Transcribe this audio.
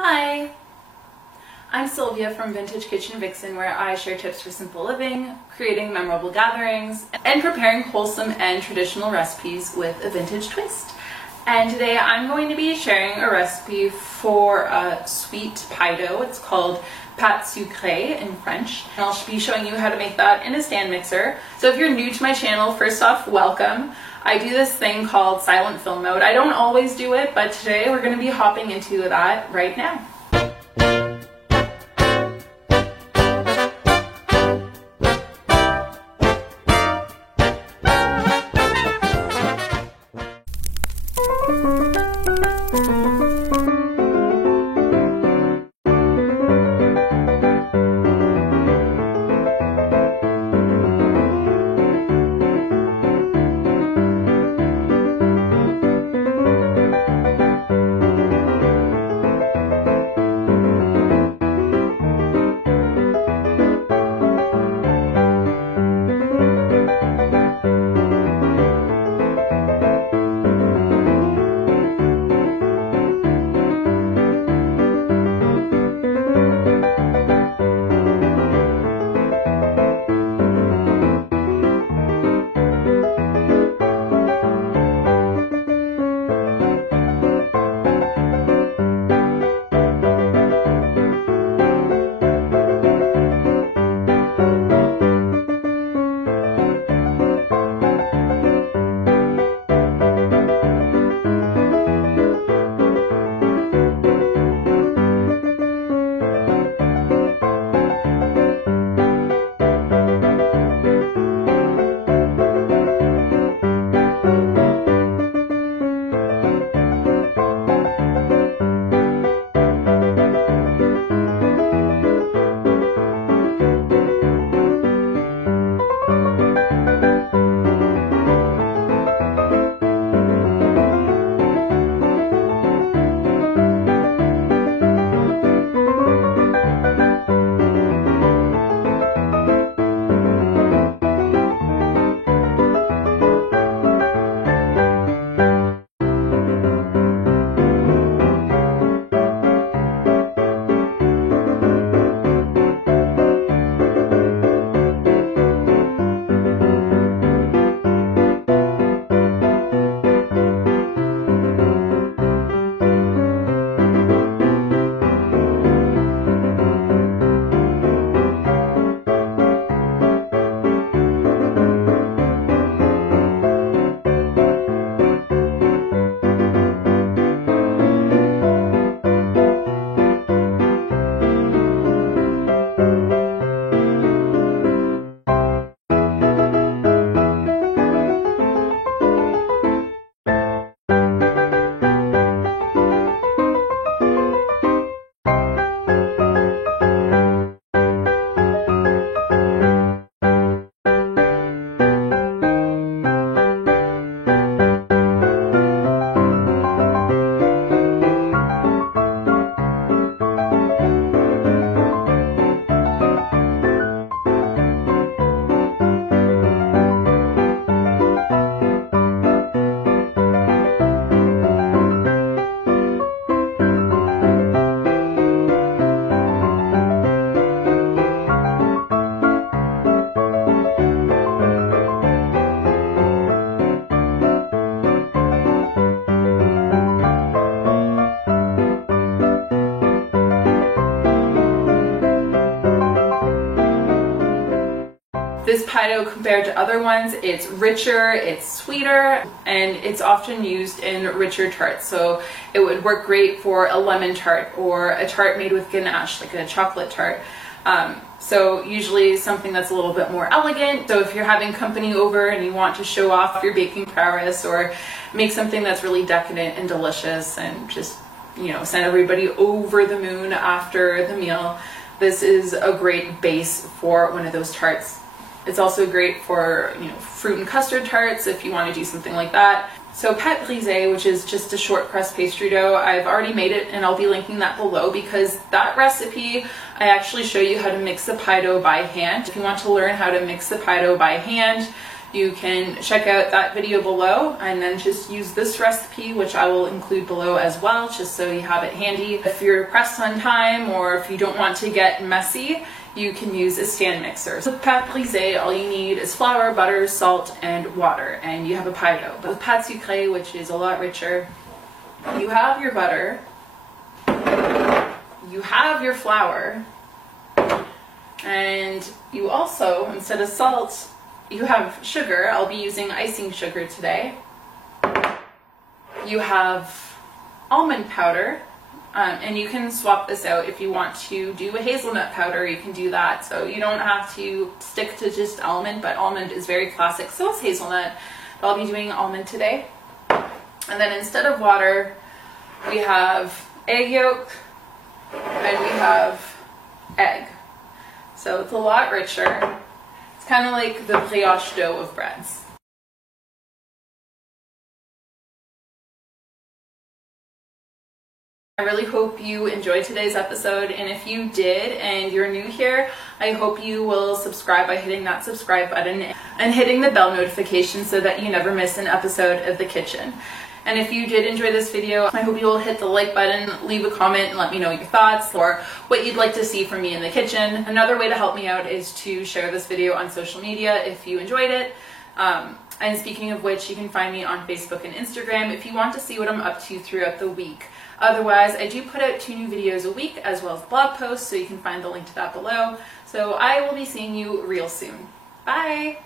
Hi, I'm Sylvia from Vintage Kitchen Vixen, where I share tips for simple living, creating memorable gatherings, and preparing wholesome and traditional recipes with a vintage twist. And today I'm going to be sharing a recipe for a sweet pie dough. It's called pâte sucrée in French. And I'll be showing you how to make that in a stand mixer. So if you're new to my channel, first off, welcome. I do this thing called silent film mode. I don't always do it, but today we're going to be hopping into that right now. This pie dough, compared to other ones, it's richer, it's sweeter, and it's often used in richer tarts. So it would work great for a lemon tart or a tart made with ganache, like a chocolate tart. So usually something that's a little bit more elegant. So if you're having company over and you want to show off your baking prowess, or make something that's really decadent and delicious and just, you know, send everybody over the moon after the meal, this is a great base for one of those tarts. It's also great for, you know, fruit and custard tarts if you want to do something like that. So pâte brisée, which is just a short crust pastry dough, I've already made it and I'll be linking that below, because that recipe I actually show you how to mix the pie dough by hand. If you want to learn how to mix the pie dough by hand, you can check out that video below and then just use this recipe, which I will include below as well, just so you have it handy. If you're pressed on time or if you don't want to get messy, you can use a stand mixer. So with pâte brisée, all you need is flour, butter, salt, and water, and you have a pie dough. But with pâte sucrée, which is a lot richer, you have your butter, you have your flour, and you also, instead of salt, you have sugar. I'll be using icing sugar today. You have almond powder, and you can swap this out if you want to do a hazelnut powder, you can do that. So you don't have to stick to just almond, but almond is very classic, so is hazelnut. But I'll be doing almond today. And then instead of water, we have egg yolk, and we have egg. So it's a lot richer. It's kind of like the brioche dough of breads. I really hope you enjoyed today's episode, and if you did and you're new here, I hope you will subscribe by hitting that subscribe button and hitting the bell notification so that you never miss an episode of The Kitchen. And if you did enjoy this video, I hope you will hit the like button, leave a comment, and let me know your thoughts or what you'd like to see from me in the kitchen. Another way to help me out is to share this video on social media if you enjoyed it. And speaking of which, you can find me on Facebook and Instagram if you want to see what I'm up to throughout the week. Otherwise, I do put out 2 new videos a week as well as blog posts, so you can find the link to that below. So I will be seeing you real soon. Bye!